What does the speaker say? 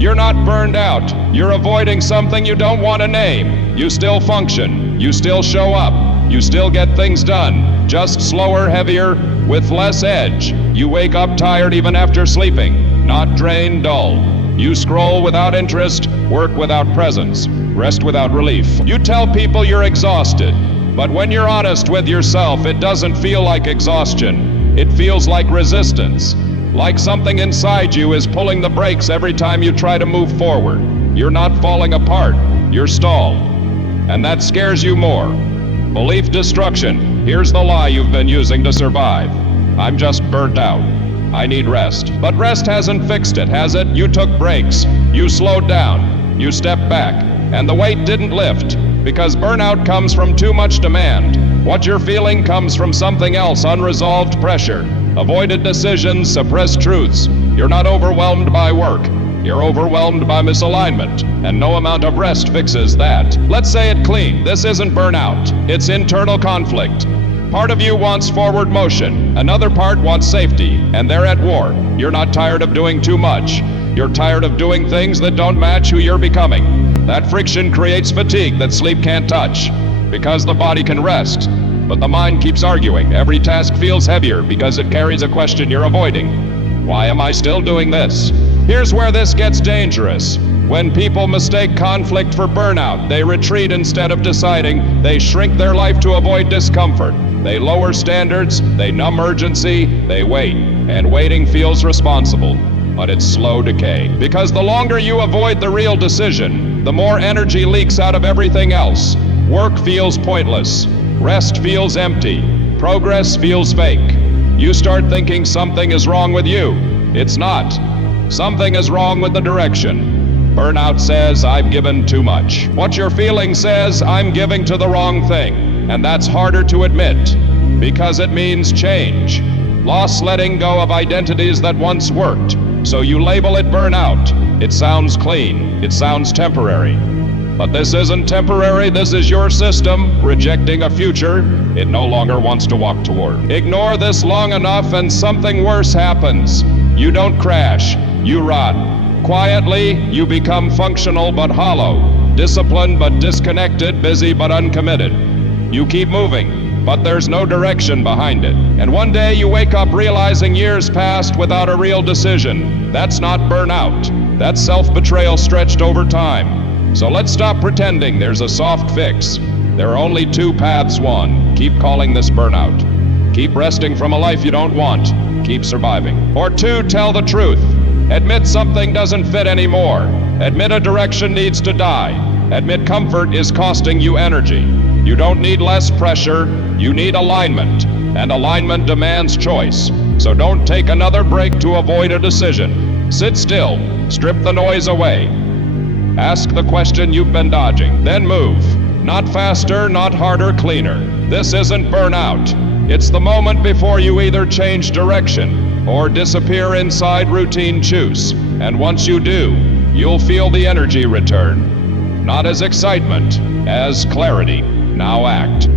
You're not burned out. You're avoiding something you don't want to name. You still function. You still show up. You still get things done. Just slower, heavier, with less edge. You wake up tired even after sleeping. Not drained, dull. You scroll without interest, work without presence, rest without relief. You tell people you're exhausted, but when you're honest with yourself, it doesn't feel like exhaustion. It feels like resistance. Like something inside you is pulling the brakes every time you try to move forward. You're not falling apart, you're stalled. And that scares you more. Belief destruction. Here's the lie you've been using to survive. I'm just burnt out. I need rest. But rest hasn't fixed it, has it? You took breaks. You slowed down. You stepped back. And the weight didn't lift, because burnout comes from too much demand. What you're feeling comes from something else, unresolved pressure, avoided decisions, suppressed truths. You're not overwhelmed by work. You're overwhelmed by misalignment, and no amount of rest fixes that. Let's say it clean. This isn't burnout. It's internal conflict. Part of you wants forward motion, another part wants safety, and they're at war. You're not tired of doing too much. You're tired of doing things that don't match who you're becoming. That friction creates fatigue that sleep can't touch, because the body can rest, but the mind keeps arguing. Every task feels heavier because it carries a question you're avoiding. Why am I still doing this? Here's where this gets dangerous. When people mistake conflict for burnout, they retreat instead of deciding. They shrink their life to avoid discomfort. They lower standards, they numb urgency, they wait. And waiting feels responsible, but it's slow decay. Because the longer you avoid the real decision, the more energy leaks out of everything else. Work feels pointless. Rest feels empty. Progress feels fake. You start thinking something is wrong with you. It's not. Something is wrong with the direction. Burnout says, I've given too much. What you're feeling says, I'm giving to the wrong thing. And that's harder to admit, because it means change. Loss, letting go of identities that once worked. So you label it burnout. It sounds clean. It sounds temporary. But this isn't temporary. This is your system rejecting a future it no longer wants to walk toward. Ignore this long enough and something worse happens. You don't crash. You rot. Quietly, you become functional but hollow, disciplined but disconnected, busy but uncommitted. You keep moving, but there's no direction behind it. And one day you wake up realizing years passed without a real decision. That's not burnout. That's self-betrayal stretched over time. So let's stop pretending there's a soft fix. There are only two paths. One, keep calling this burnout. Keep resting from a life you don't want. Keep surviving. Or two, tell the truth. Admit something doesn't fit anymore. Admit a direction needs to die. Admit comfort is costing you energy. You don't need less pressure, you need alignment. And alignment demands choice. So don't take another break to avoid a decision. Sit still, strip the noise away. Ask the question you've been dodging, then move. Not faster, not harder, cleaner. This isn't burnout. It's the moment before you either change direction or disappear inside routine juice. And once you do, you'll feel the energy return. Not as excitement, as clarity. Now act.